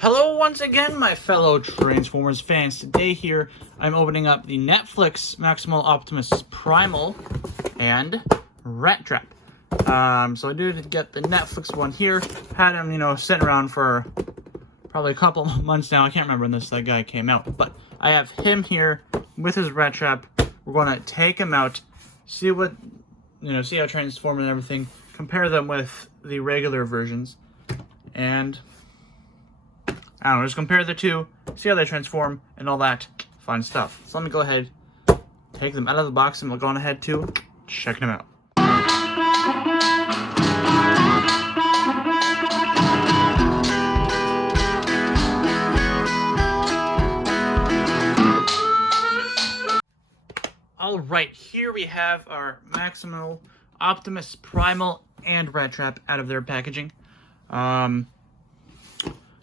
Hello once again, my fellow Transformers fans. Today here, I'm opening up the Netflix Maximal Optimus Primal and Rattrap. So I did get the Netflix one here. Had him, sitting around for probably a couple months now. I can't remember when that guy came out. But I have him here with his Rattrap. We're going to take him out, see how Transformers and everything, compare them with the regular versions, and I don't know, just compare the two, see how they transform, and all that fun stuff. So let me go ahead, take them out of the box, and we'll go on ahead to checking them out. Alright, here we have our Maximal Optimus Primal and Rattrap out of their packaging.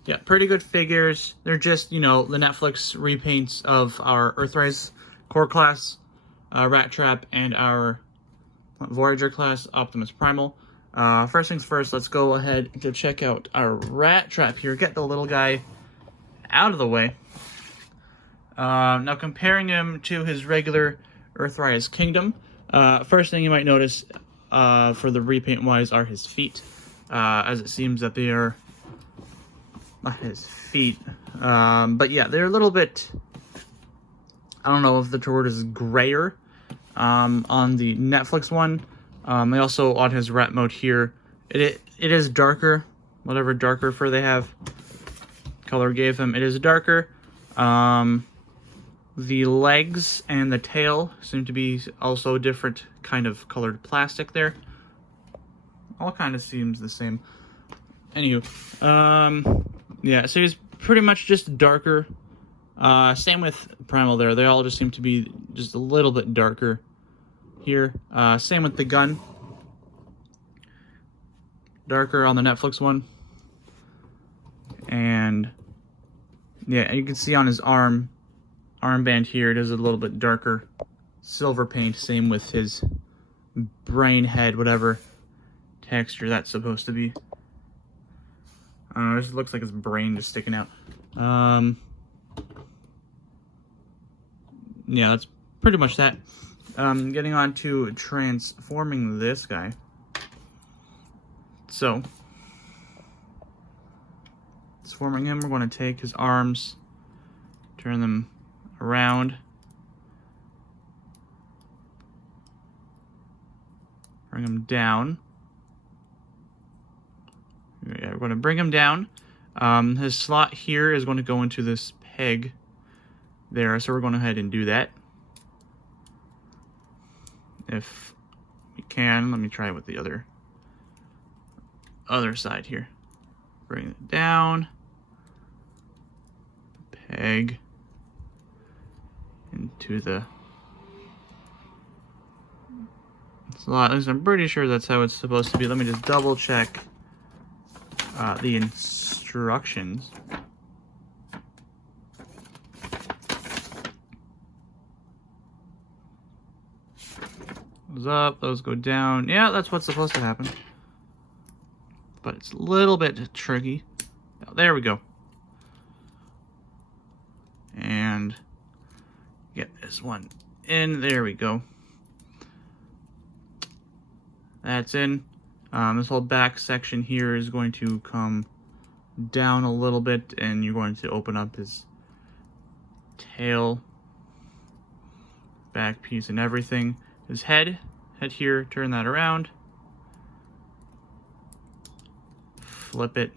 Yeah, pretty good figures. They're just, the Netflix repaints of our Earthrise Core class, Rattrap, and our Voyager class, Optimus Primal. First things first, let's go ahead to check out our Rattrap here. Get the little guy out of the way. Now, comparing him to his regular Earthrise Kingdom, first thing you might notice for the repaint-wise are his feet, as it seems that they are not his feet, but yeah, they're a little bit, I don't know if the word is grayer on the Netflix one. They also, on his rat mode here, it is darker, whatever darker fur they have, color gave him, it is darker. The legs and the tail seem to be also different kind of colored plastic there. All kind of seems the same. Anywho, yeah, so he's pretty much just darker. Same with Primal there. They all just seem to be just a little bit darker here. Same with the gun. Darker on the Netflix one. And yeah, you can see on his armband here, it is a little bit darker silver paint. Same with his brain head, whatever texture that's supposed to be. I don't know, it just looks like his brain just sticking out. Yeah, that's pretty much that. Getting on to transforming this guy. So, transforming him, we're going to take his arms, turn them around, bring him down. Yeah, we're going to bring him down. His slot here is going to go into this peg there, so we're going to go ahead and do that. If we can, let me try it with the other side here. Bring it down, peg into the slot. At least I'm pretty sure that's how it's supposed to be. Let me just double check the instructions. Goes up, those go down. Yeah, that's what's supposed to happen. But it's a little bit tricky. Oh, there we go. And get this one in. There we go. That's in. This whole back section here is going to come down a little bit, and you're going to open up his tail, back piece, and everything. His head here, turn that around, flip it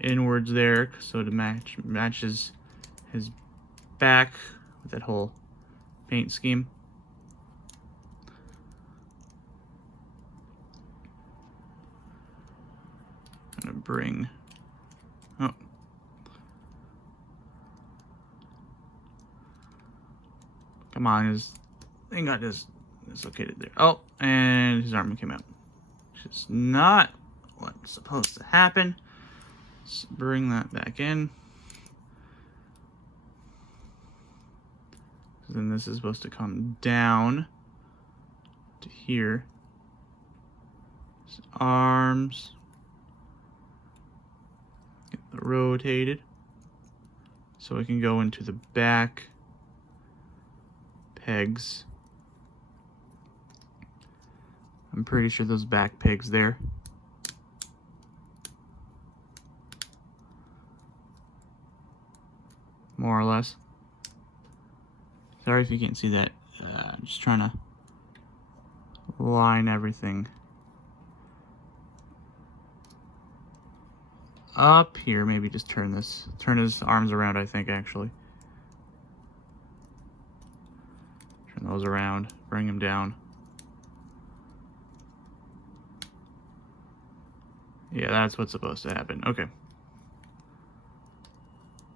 inwards there so it matches his back with that whole paint scheme. I'm gonna bring, oh, come on, his thing got dislocated there. Oh, and his arm came out, which is not what's supposed to happen. Let's bring that back in. Then this is supposed to come down to here. His arms. rotated so it can go into the back pegs. I'm pretty sure those back pegs there. More or less. Sorry if you can't see that. I'm just trying to line everything up here. Maybe just turn his arms around, I think, actually. Turn those around, bring him down. Yeah, that's what's supposed to happen. Okay.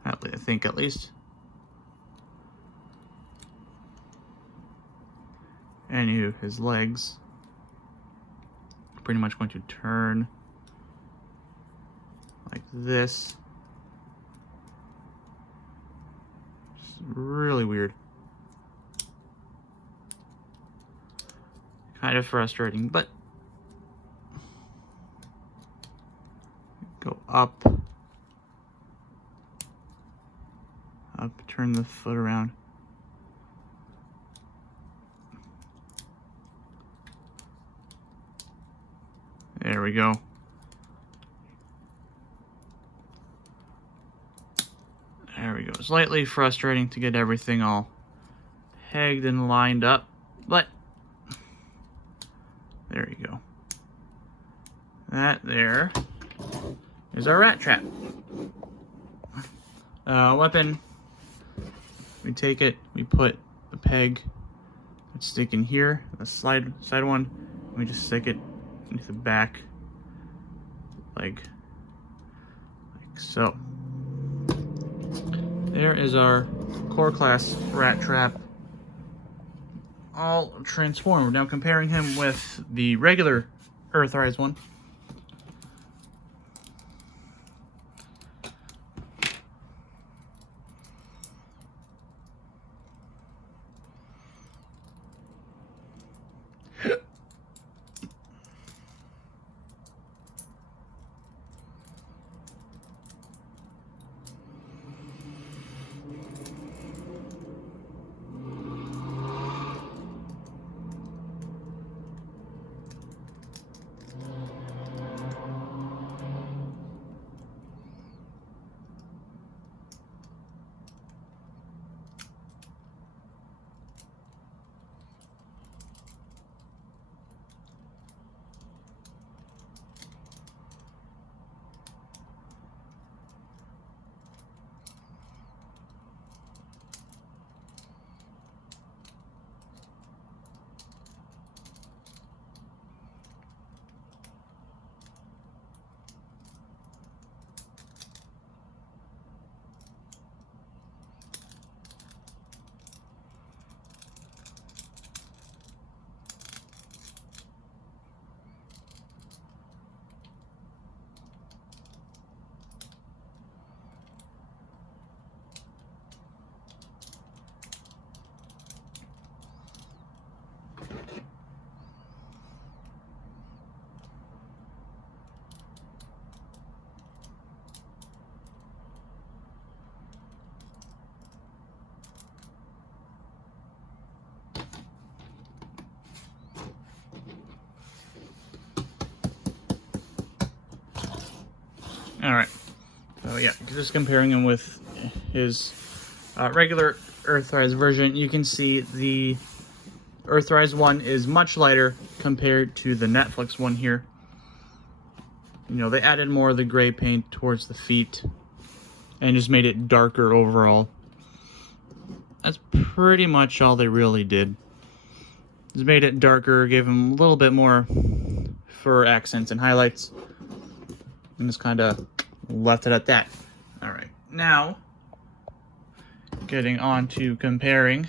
I think, at least. Anywho, his legs are pretty much going to turn like this. Just really weird. Kind of frustrating, but go up, turn the foot around. There we go. There we go. Slightly frustrating to get everything all pegged and lined up, but there you go. That there is our Rattrap. Weapon. We take it, we put the peg that's sticking here, the side one, and we just stick it into the back leg, like so. There is our core class Rattrap, all transformed. Now comparing him with the regular Earthrise one. Alright, so yeah, just comparing him with his regular Earthrise version, you can see the Earthrise one is much lighter compared to the Netflix one here. You know, they added more of the gray paint towards the feet and just made it darker overall. That's pretty much all they really did. Just made it darker, gave him a little bit more fur accents and highlights, and just kind of left it at that. All right, now getting on to comparing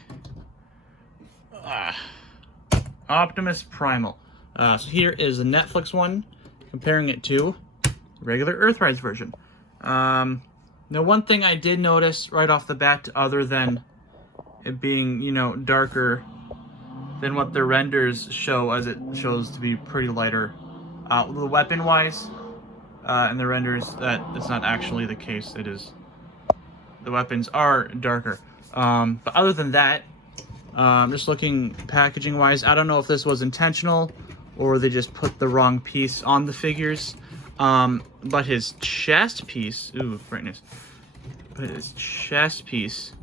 Optimus Primal. So here is the Netflix one, comparing it to the regular Earthrise version. Now, one thing I did notice right off the bat, other than it being, you know, darker than what the renders show, as it shows to be pretty lighter, the weapon-wise, in the renders that it's not actually the case. It is, the weapons are darker. But other than that, just looking packaging wise, I don't know if this was intentional or they just put the wrong piece on the figures. But his chest piece, ooh, brightness. But his chest piece,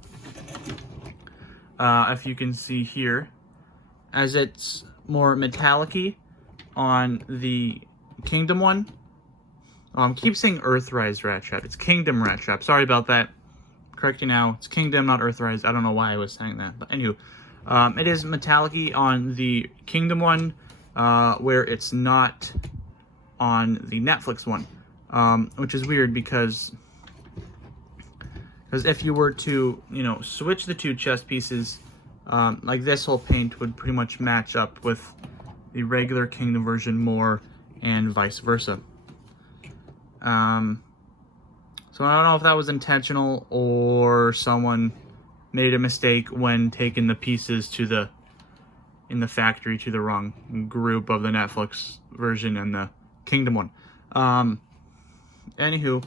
if you can see here, as it's more metallic-y on the Kingdom one. Keep saying Earthrise Rattrap. It's Kingdom Rattrap. Sorry about that. Correct you now. It's Kingdom, not Earthrise. I don't know why I was saying that. But anywho, it is metallic-y on the Kingdom one, where it's not on the Netflix one. Which is weird because if you were to, you know, switch the two chest pieces, like this whole paint would pretty much match up with the regular Kingdom version more, and vice versa. So I don't know if that was intentional or someone made a mistake when taking the pieces to in the factory to the wrong group of the Netflix version and the Kingdom one. Anywho,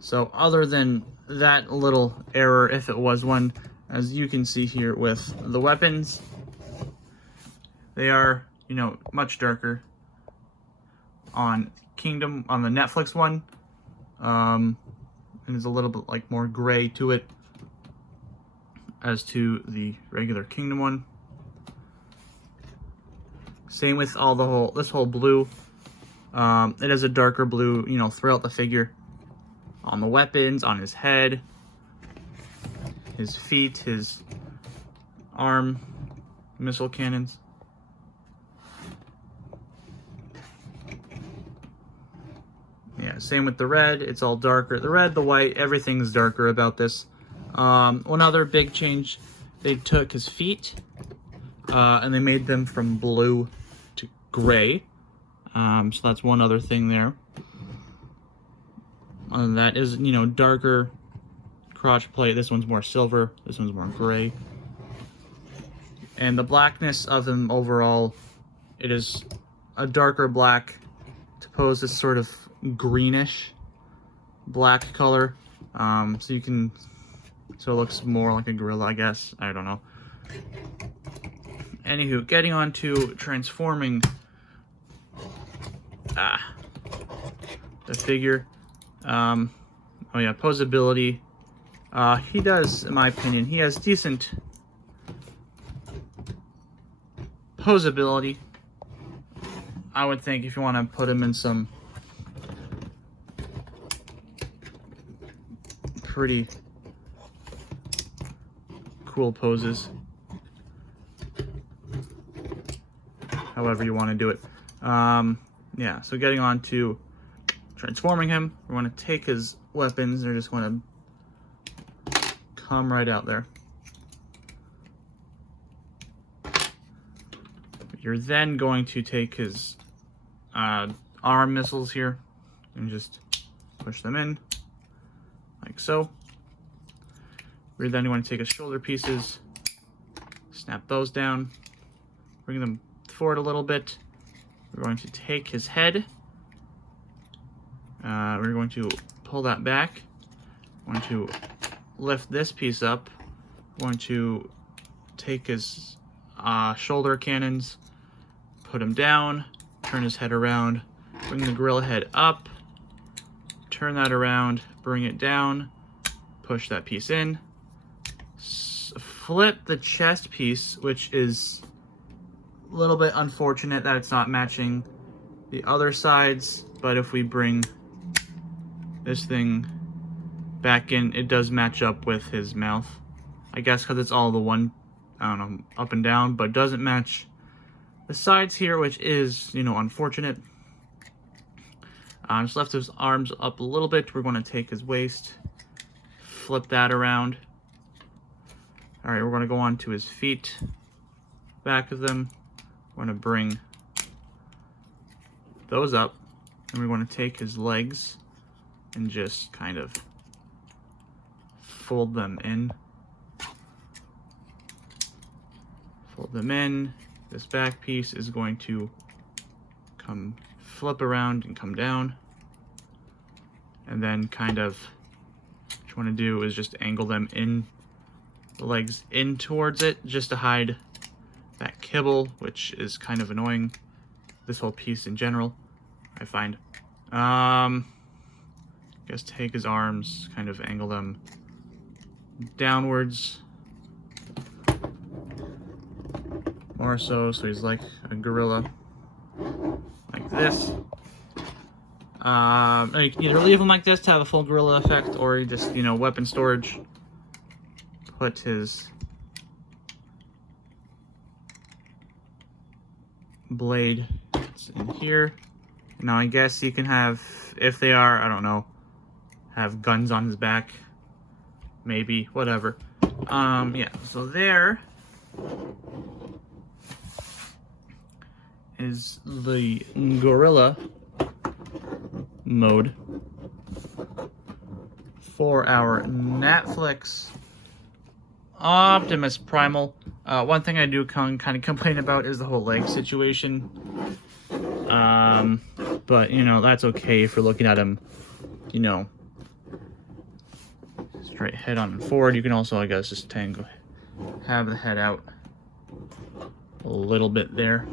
so other than that little error, if it was one, as you can see here with the weapons, they are, you know, much darker on Kingdom, on the Netflix one. And there's a little bit like more gray to it as to the regular Kingdom one. Same with all this whole blue. It is a darker blue, you know, throughout the figure. On the weapons, on his head, his feet, his arm, missile cannons. Yeah, same with the red. It's all darker. The red, the white, everything's darker about this. One other big change, they took his feet and they made them from blue to gray. So that's one other thing there. And that is, you know, darker crotch plate. This one's more silver. This one's more gray. And the blackness of them overall, it is a darker black to pose this sort of greenish black color. So it looks more like a gorilla, I guess. I don't know. Anywho, getting on to transforming the figure. Oh yeah, posability. He does, in my opinion, he has decent posability. I would think if you want to put him in some pretty cool poses, however you want to do it. Yeah, so getting on to transforming him, we want to take his weapons, they're just going to come right out there. You're then going to take his arm missiles here and just push them in, like so. We're then going to take his shoulder pieces, snap those down, bring them forward a little bit. We're going to take his head. We're going to pull that back. We're going to lift this piece up. We're going to take his shoulder cannons, put him down, turn his head around, bring the gorilla head up, turn that around, bring it down, push that piece in, flip the chest piece, which is a little bit unfortunate that it's not matching the other sides, but if we bring this thing back in, it does match up with his mouth. I guess because it's all the one, I don't know, up and down, but doesn't match the sides here, which is, you know, unfortunate. Just left his arms up a little bit. We're going to take his waist, flip that around. All right, we're going to go on to his feet, back of them. We're going to bring those up, and we're going to take his legs and just kind of fold them in. Fold them in. This back piece is going to come flip around and come down. And then kind of what you want to do is just angle them in, the legs in towards it, just to hide that kibble, which is kind of annoying. This whole piece in general, I find. Just take his arms, kind of angle them downwards. More so he's like a gorilla. Like this. You can either leave him like this to have a full gorilla effect, or you just, you know, weapon storage. Put his blade in here. Now I guess you can have, if they are, I don't know, have guns on his back, maybe, whatever. Yeah, so there is the gorilla mode for our Netflix Optimus Primal. One thing I do kind of complain about is the whole leg situation. But, you know, that's okay if you're looking at him, you know, straight head on and forward. You can also, I guess, just have the head out a little bit there.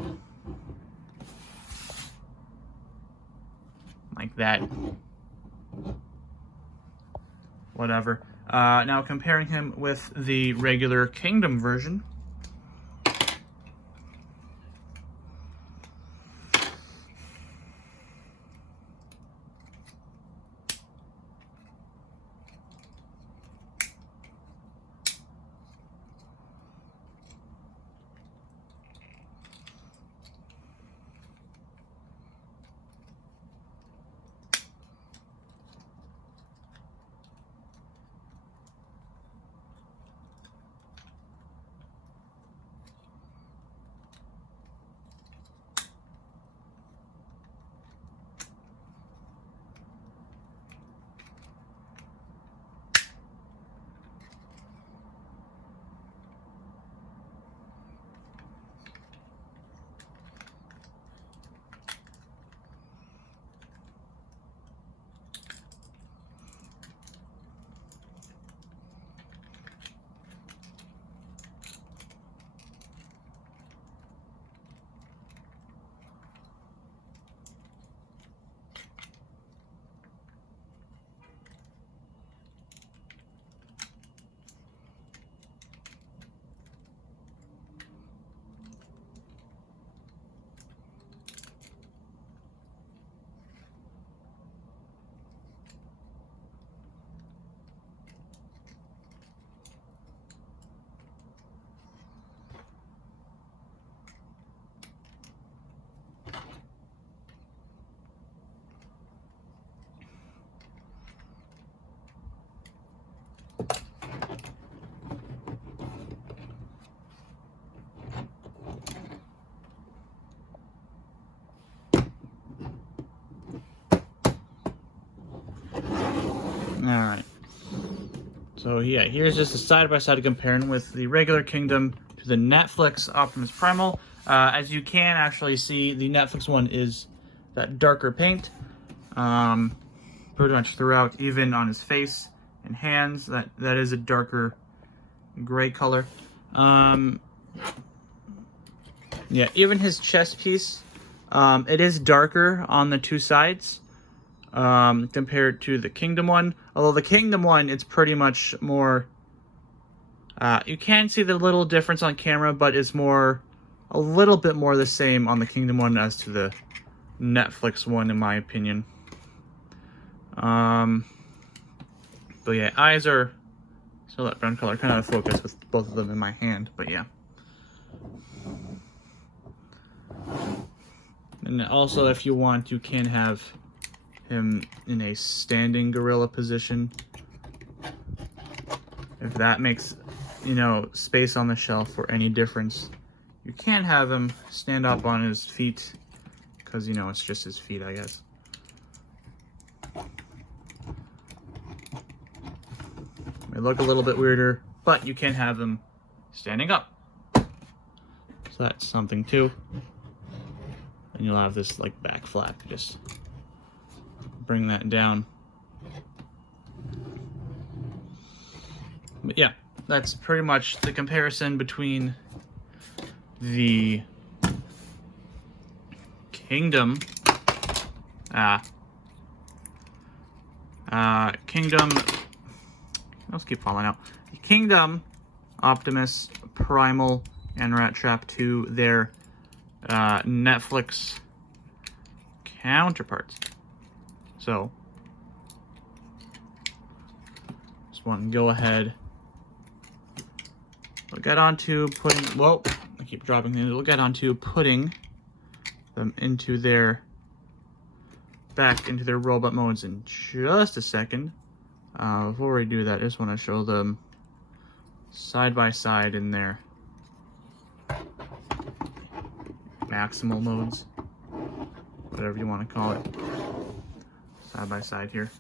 Like that. Whatever. Now comparing him with the regular Kingdom version. Alright. So yeah, here's just a side-by-side comparison with the regular Kingdom to the Netflix Optimus Primal. As you can actually see, the Netflix one is that darker paint. Pretty much throughout, even on his face and hands, that is a darker gray color. Yeah, even his chest piece, it is darker on the two sides. Compared to the Kingdom one. Although the Kingdom one, it's pretty much more, you can see the little difference on camera, but it's more, a little bit more the same on the Kingdom one as to the Netflix one, in my opinion. But yeah, eyes are still that brown color, kind of out of focus with both of them in my hand, but yeah. And also, if you want, you can have him in a standing gorilla position. If that makes, you know, space on the shelf or any difference, you can have him stand up on his feet, because, you know, it's just his feet, I guess. May look a little bit weirder, but you can have him standing up. So that's something too. And you'll have this like back flap. Just bring that down But yeah, that's pretty much the comparison between the Kingdom, Kingdom, let's keep falling out. Kingdom, Optimus, Primal, and Rattrap to their Netflix counterparts. So, just want to go ahead. We'll get on to putting, whoa, I keep dropping things. We'll get on to putting them into their, back into their robot modes in just a second. Before we do that, I just want to show them side by side in their maximal modes, whatever you want to call it, side by side here.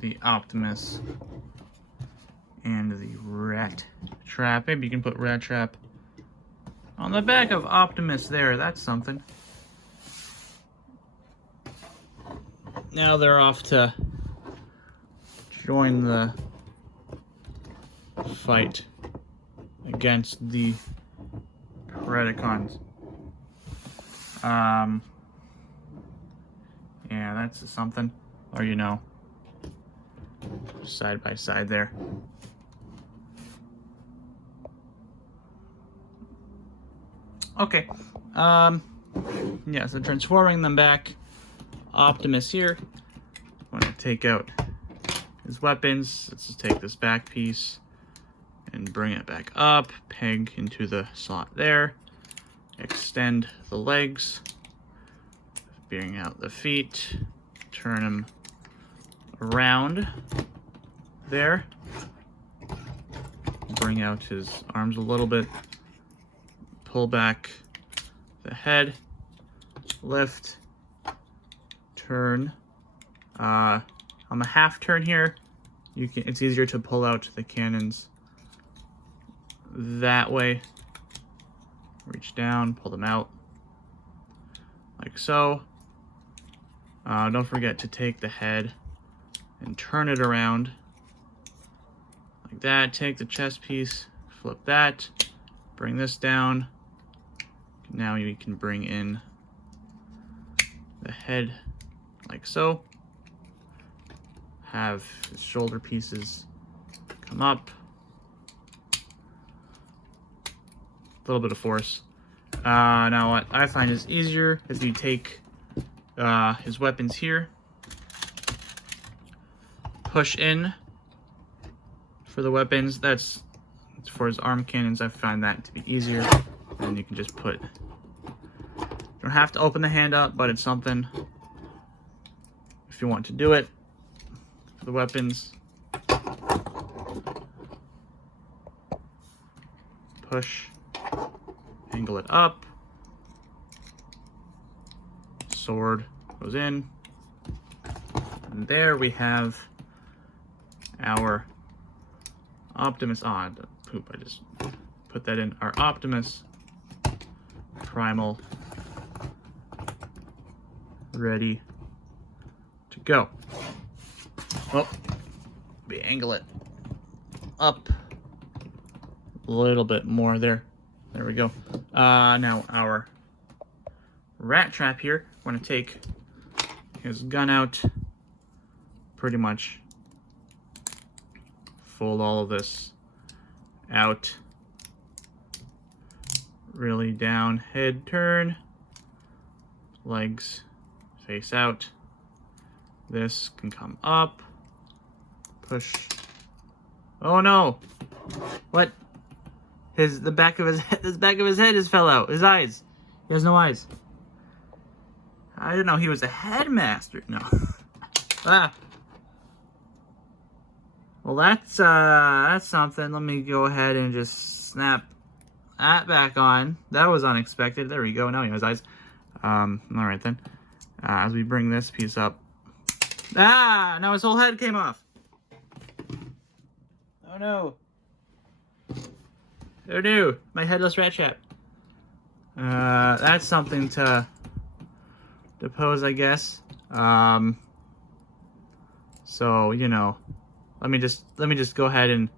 The Optimus and the Rattrap. Maybe you can put Rattrap on the back of Optimus there. That's something. Now they're off to join the fight against the Predacons. Yeah, that's something. Or, you know, side by side there. Okay. Yeah, so transforming them back. Optimus here. I'm going to take out his weapons. Let's just take this back piece and bring it back up. Peg into the slot there. Extend the legs. Bring out the feet. Turn him around there. Bring out his arms a little bit. Pull back the head. Lift. Turn. On the half turn here, you can. It's easier to pull out the cannons that way. Reach down, pull them out, like so. Don't forget to take the head and turn it around, like that. Take the chest piece, flip that, bring this down. Now you can bring in the head, like so. Have his shoulder pieces come up. A little bit of force. Now what I find is easier if you take his weapons here, push in for the weapons. That's for his arm cannons. I find that to be easier. And you can just put, you don't have to open the hand up, but it's something if you want to do it. For the weapons, push, angle it up, sword goes in, and there we have our Optimus. I just put that in. Our Optimus Primal ready to go. Well, we angle it up a little bit more there. There we go. Now our Rattrap here, we're going to take his gun out, pretty much fold all of this out, really down, head turn, legs face out. This can come up, push. Oh no! What? The back of his head, just fell out. His eyes. He has no eyes. I didn't know he was a headmaster. No. Ah. Well, that's something. Let me go ahead and just snap that back on. That was unexpected. There we go. Now he has eyes. All right then. As we bring this piece up. Ah! Now his whole head came off. Oh no. Oh no. My headless Rattrap. That's something to pose, I guess. So, you know, let me just go ahead and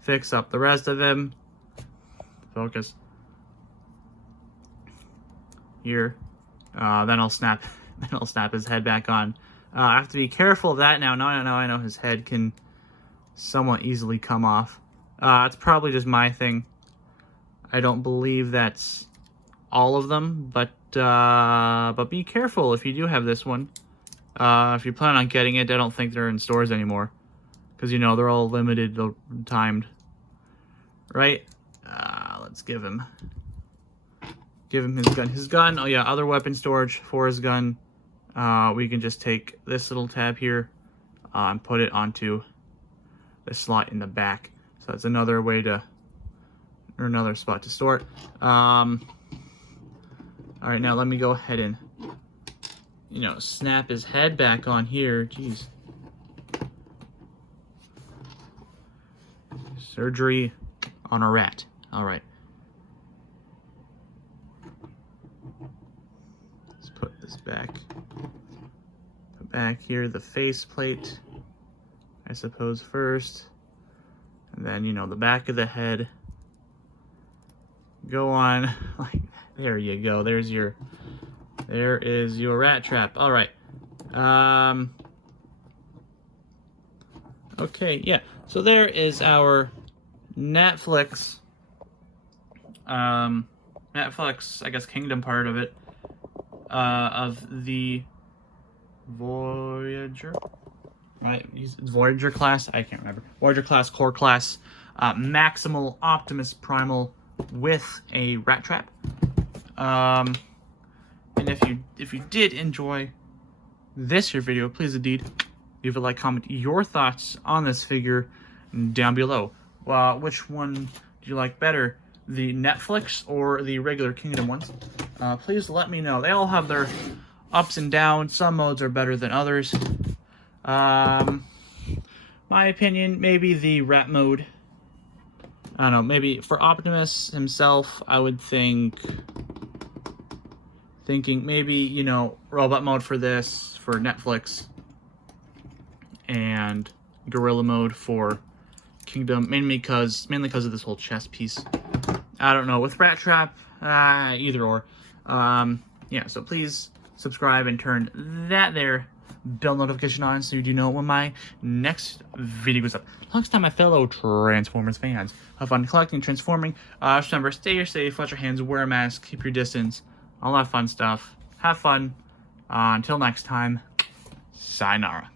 fix up the rest of him. Focus. Here. Then I'll snap his head back on. I have to be careful of that now. Now I know his head can somewhat easily come off. It's probably just my thing. I don't believe that's all of them, but be careful if you do have this one. If you plan on getting it, I don't think they're in stores anymore, because you know they're all limited timed, right? Let's give him his gun. His gun. Oh yeah, other weapon storage for his gun. We can just take this little tab here and put it onto the slot in the back. So that's another way to, or another spot to store it. All right, now let me go ahead and, you know, snap his head back on here. Jeez. Surgery on a rat. All right. Let's put this back. Put back here the face plate, I suppose, first. And then, you know, the back of the head. Go on, like, there you go. There is your Rattrap. All right. Okay, yeah. So there is our Netflix, I guess, Kingdom part of it, of the Voyager, right? It's Voyager class. I can't remember. Voyager class, core class, maximal Optimus Primal with a Rattrap. And if you did enjoy this here video, please indeed leave a like, comment your thoughts on this figure down below. Which one do you like better, the Netflix or the regular Kingdom ones? Please let me know. They all have their ups and downs. Some modes are better than others. My opinion, maybe the Rat mode. I don't know, maybe for Optimus himself, I would thinking maybe, you know, robot mode for this, for Netflix, and gorilla mode for Kingdom, mainly because of this whole chest piece. I don't know, with Rattrap, either or. Yeah, so please subscribe and turn that there bell notification on so you do know when my next video goes up. Next time, my fellow Transformers fans, have fun collecting, transforming. Just remember, stay safe, wash your hands, wear a mask, keep your distance, all that fun stuff. Have fun. Until next time, sayonara.